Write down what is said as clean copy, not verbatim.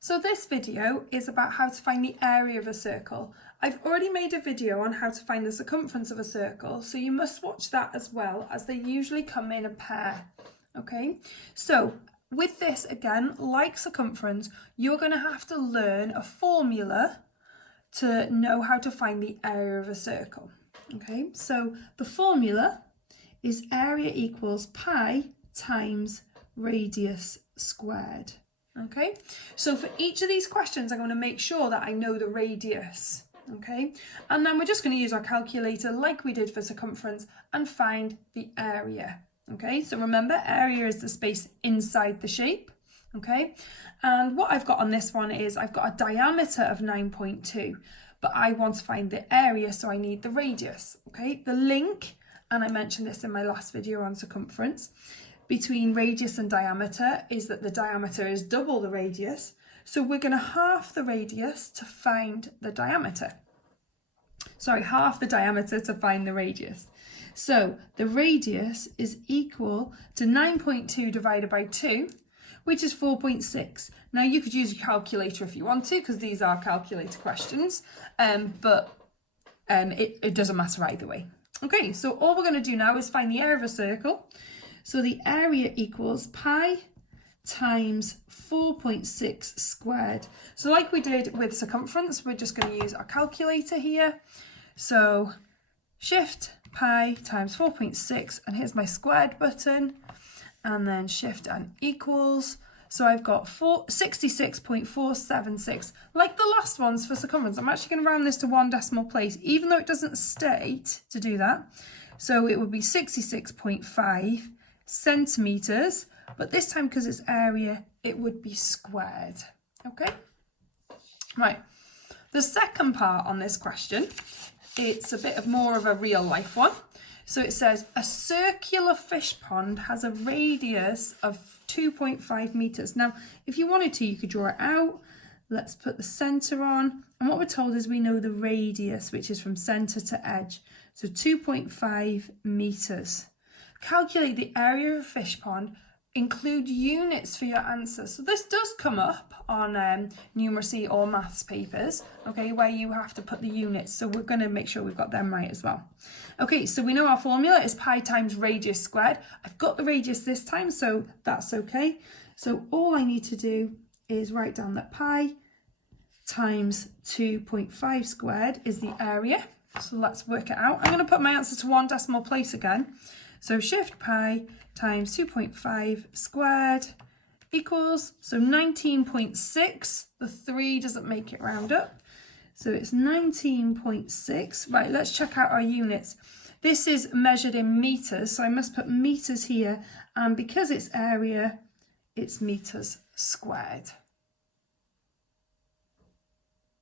So this video is about how to find the area of a circle. I've already made a video on how to find the circumference of a circle, so you must watch that as well, as they usually come in a pair. Okay, so with this, again, like circumference, you're going to have to learn a formula to know how to find the area of a circle. Okay, so the formula is area equals pi times radius squared. Okay, so for each of these questions, I'm going to make sure that I know the radius. Okay, and then we're just going to use our calculator like we did for circumference and find the area. Okay, so remember, area is the space inside the shape. Okay, and what I've got on this one is I've got a diameter of 9.2, but I want to find the area, so I need the radius. Okay, the link, and I mentioned this in my last video on circumference, between radius and diameter is that the diameter is double the radius. So we're going to half the radius to find the diameter. Sorry, half the diameter to find the radius. So the radius is equal to 9.2 divided by 2, which is 4.6. Now you could use your calculator if you want to, because these are calculator questions, but it doesn't matter either way. Okay, so all we're going to do now is find the area of a circle. So the area equals pi times 4.6 squared. So like we did with circumference, we're just going to use our calculator here. So shift pi times 4.6, and here's my squared button, and then shift and equals. So I've got 66.476. Like the last ones for circumference, I'm actually going to round this to one decimal place, even though it doesn't state to do that. So it would be 66.5 centimeters, but this time, because it's area, it would be squared. Okay, right. The second part on this question, it's a bit more of a real life one. So it says a circular fish pond has a radius of 2.5 meters. Now, if you wanted to, you could draw it out. Let's put the center on, and what we're told is we know the radius, which is from center to edge, so 2.5 meters. Calculate the area of a fish pond, include units for your answer. So this does come up on numeracy or maths papers, okay, where you have to put the units. So we're going to make sure we've got them right as well. Okay, so we know our formula is pi times radius squared. I've got the radius this time, so that's okay. So all I need to do is write down that pi times 2.5 squared is the area. So let's work it out. I'm going to put my answer to one decimal place again. So shift pi times 2.5 squared equals, so 19.6, the 3 doesn't make it round up. So it's 19.6. Right, let's check out our units. This is measured in meters, so I must put meters here. And because it's area, it's meters squared.